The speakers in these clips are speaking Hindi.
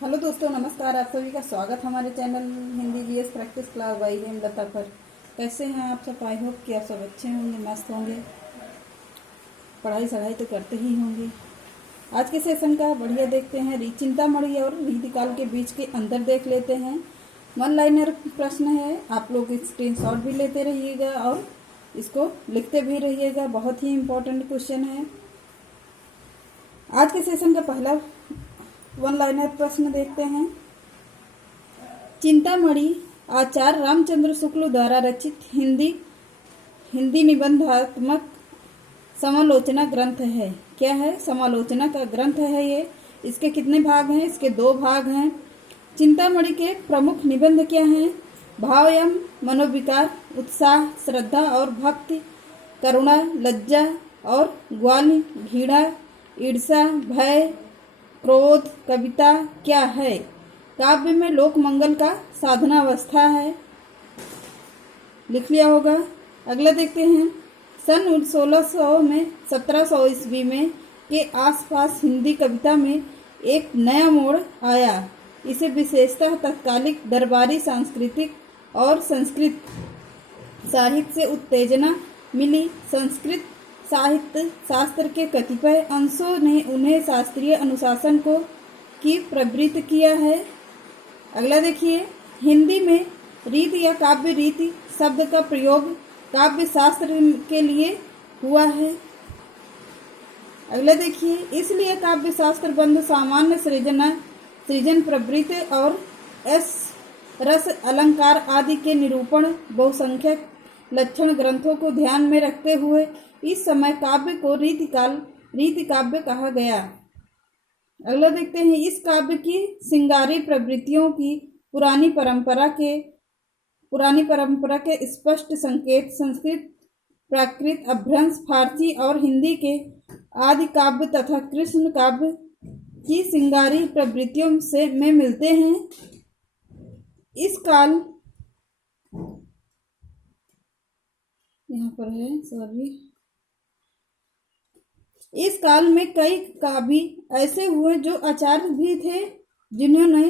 हेलो दोस्तों, नमस्कार। आप सभी का स्वागत हमारे channel Hindi GS practice class by Hemlata पर। कैसे हैं आप सब? आई होप कि आप सब अच्छे होंगे, मस्त होंगे, पढ़ाई सढ़ाई तो करते ही होंगे। आज के सेशन का बढ़िया देखते हैं। चिंतामणि और रीतिकाल के बीच के अंतर देख लेते हैं। वन लाइनर प्रश्न है, आप लोग स्क्रीनशॉट भी लेते रहिएगा और इसको लिखते भी रहिएगा। बहुत ही इम्पोर्टेंट क्वेश्चन है। आज के सेशन का पहला वन लाइनर प्रश्न देखते हैं। चिंतामणि आचार्य रामचंद्र शुक्ल द्वारा रचित हिंदी निबंधात्मक समालोचना ग्रंथ है। क्या है? समालोचना का ग्रंथ है ये। इसके कितने भाग हैं? इसके 2 भाग हैं। चिंतामणि के प्रमुख निबंध क्या हैं? भाव एवं मनोविकार, उत्साह, श्रद्धा और भक्ति, करुणा, लज्जा और ग्वाल, घृणा, ईर्षा, भय, क्रोध। कविता क्या है? काव्य में लोक मंगल का साधनावस्था है। लिख लिया होगा। अगला देखते हैं। सन 1600 में 1700 ईस्वी में के आसपास हिंदी कविता में एक नया मोड़ आया। इसे विशेषतः तत्कालिक दरबारी सांस्कृतिक और संस्कृत साहित्य से उत्तेजना मिली। संस्कृत साहित्य शास्त्र के कतिपय अंशों ने उन्हें शास्त्रीय अनुशासन की प्रवृत्त किया है। अगला देखिए। हिंदी में रीति या काव्य रीति शब्द का प्रयोग काव्य शास्त्र के लिए हुआ है। अगला देखिए। इसलिए काव्य शास्त्र बंधु सामान्य सृजन प्रवृत्ति और रस अलंकार आदि के निरूपण बहुसंख्यक लक्षण ग्रंथों को ध्यान में रखते हुए इस समय काव्य को रीति काव्य कहा गया। अगला देखते हैं। इस काव्य की सिंगारी प्रवृत्तियों की पुरानी परंपरा के स्पष्ट संकेत संस्कृत, प्राकृत, अभ्रंश, फारसी और हिंदी के आदि काव्य तथा कृष्ण काव्य की सिंगारी प्रवृत्तियों में मिलते हैं। इस काल यहाँ पर है इस काल में कई काव्य ऐसे हुए जो आचार्य भी थे, जिन्होंने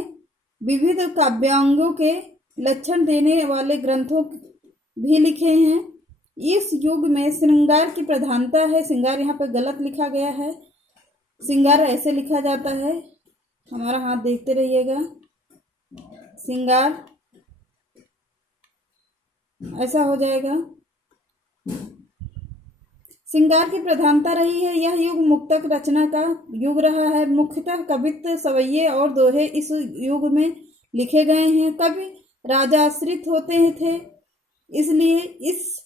विविध काव्यांगों के लक्षण देने वाले ग्रंथों भी लिखे हैं। इस युग में श्रृंगार की प्रधानता है। श्रृंगार यहाँ पर गलत लिखा गया है। श्रृंगार ऐसे लिखा जाता है। हमारा हाथ देखते रहिएगा। श्रृंगार ऐसा हो जाएगा। श्रृंगार की प्रधानता रही है। यह युग मुक्तक रचना का युग रहा है। मुख्यतः कवित्व, सवैये और दोहे इस युग में लिखे गए हैं। कवि राजाश्रित होते थे, इसलिए इस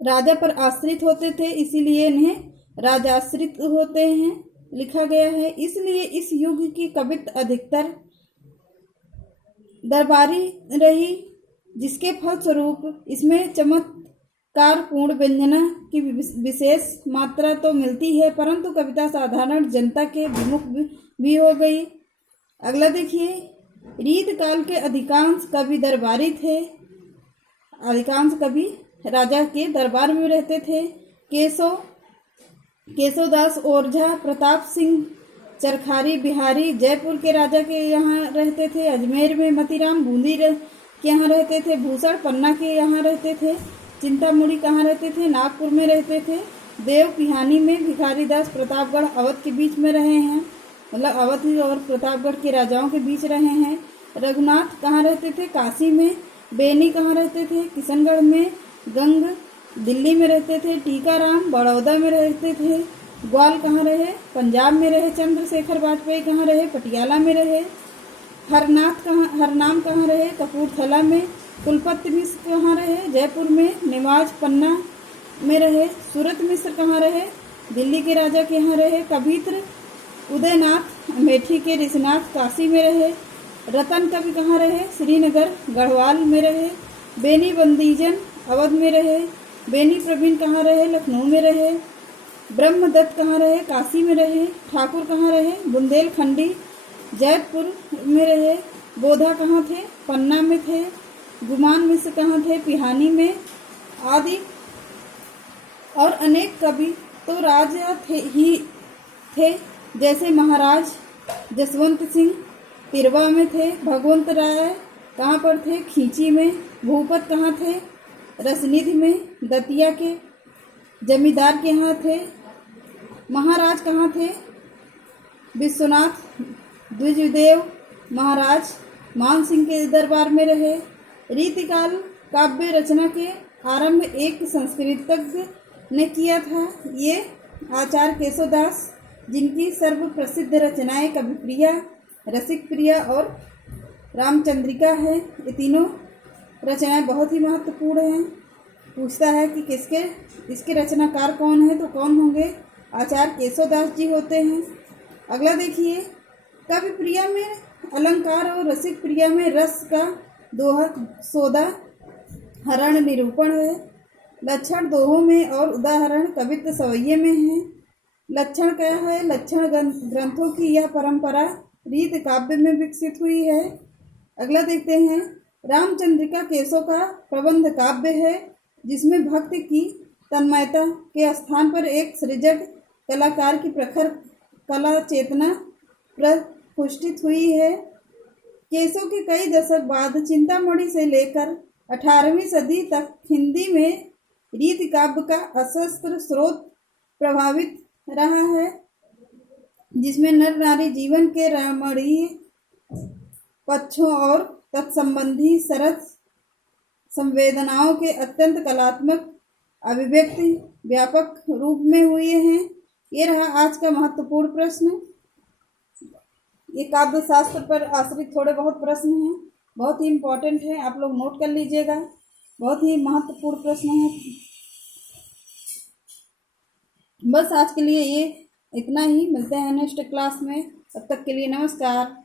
राजा पर आश्रित होते थे, इसीलिए इन्हें राजाश्रित होते हैं लिखा गया है। इसलिए इस युग की कवित्व अधिकतर दरबारी रही, जिसके फलस्वरूप इसमें चमत्कारपूर्ण व्यंजना की विशेष मात्रा तो मिलती है, परंतु कविता साधारण जनता के विमुख भी हो गई। अगला देखिए। रीतकाल के अधिकांश कवि दरबारी थे। अधिकांश कवि राजा के दरबार में रहते थे। केशवदास ओरछा, प्रताप सिंह चरखारी बिहारी जयपुर के राजा के यहाँ रहते थे। अजमेर में मतीराम बूंदी के यहाँ रहते थे। भूषण पन्ना के यहाँ रहते थे। चिंतामणि कहाँ रहते थे? नागपुर में रहते थे। देव पिहानी में भिखारीदास प्रतापगढ़ अवध के बीच में रहे हैं, मतलब अवध और प्रतापगढ़ के राजाओं के बीच रहे हैं। रघुनाथ कहाँ रहते थे? काशी में। बेनी कहाँ रहते थे? किशनगढ़ में। गंग दिल्ली में रहते थे। टीकाराम बड़ौदा में रहते थे। ग्वाल कहाँ रहे? पंजाब में रहे। चंद्रशेखर वाजपेयी कहाँ रहे? पटियाला में रहे। हरनाम कहाँ रहे? कपूरथला में। कुलपति मिश्र कहाँ रहे? जयपुर में। निवाज पन्ना में रहे। सूरत मिश्र कहाँ रहे? दिल्ली के राजा के यहाँ रहे। कवित्र उदयनाथ अमेठी के ऋषिनाथ काशी में रहे। रतन कवि कहाँ रहे? श्रीनगर गढ़वाल में रहे। बेनी बंदीजन अवध में रहे। बेनी प्रवीण कहाँ रहे? लखनऊ में रहे। ब्रह्मदत्त कहाँ रहे? काशी में रहे। ठाकुर कहाँ रहे? बुंदेलखंडी जयपुर में रहे। बोधा कहाँ थे? पन्ना में थे। गुमान मिश्र कहाँ थे? पिहानी में। आदि और अनेक कवि तो राजा थे, जैसे महाराज जसवंत सिंह तिरवा में थे, भगवंत राय कहाँ पर थे, खींची में, भूपत कहाँ थे, रसनिधि में, दतिया के जमींदार के यहाँ थे, महाराज कहाँ थे, विश्वनाथ द्विजदेव महाराज मान सिंह के दरबार में रहे। रीतिकाल काव्य रचना के आरंभ एक संस्कृतज्ञ ने किया था। ये आचार्य केशवदास, जिनकी सर्व प्रसिद्ध रचनाएं कविप्रिया, रसिक प्रिया और रामचंद्रिका है। ये तीनों रचनाएं बहुत ही महत्वपूर्ण हैं। पूछता है कि इसके रचनाकार कौन है, तो कौन होंगे? आचार्य केशवदास जी होते हैं। अगला देखिए, कविप्रिया में अलंकार और रसिक प्रिया में रस का दोहा सोदा हरण निरूपण है। लक्षण दोहों में और उदाहरण कवित्व सवैये में है। लक्षण क्या है? लक्षण ग्रंथों की यह परंपरा रीत काव्य में विकसित हुई है। अगला देखते हैं, रामचंद्रिका केशव का प्रबंध काव्य है, जिसमें भक्ति की तन्मयता के स्थान पर एक सृजक कलाकार की प्रखर कला चेतना प्रतिष्ठित हुई है। केशव के कई दशक बाद चिंतामणि से लेकर 18वीं सदी तक हिंदी में रीति काव्य का अशस्त्र स्रोत प्रभावित रहा है, जिसमें नर नारी जीवन के रमणीय पक्षों और तत्संबंधी सरस संवेदनाओं के अत्यंत कलात्मक अभिव्यक्ति व्यापक रूप में हुए हैं। ये रहा आज का महत्वपूर्ण प्रश्न। ये काव्य शास्त्र पर आश्रित थोड़े बहुत प्रश्न हैं, बहुत ही इम्पोर्टेंट है, आप लोग नोट कर लीजिएगा, बहुत ही महत्वपूर्ण प्रश्न है। बस आज के लिए ये इतना ही, मिलते हैं नेक्स्ट क्लास में, तब तक के लिए नमस्कार।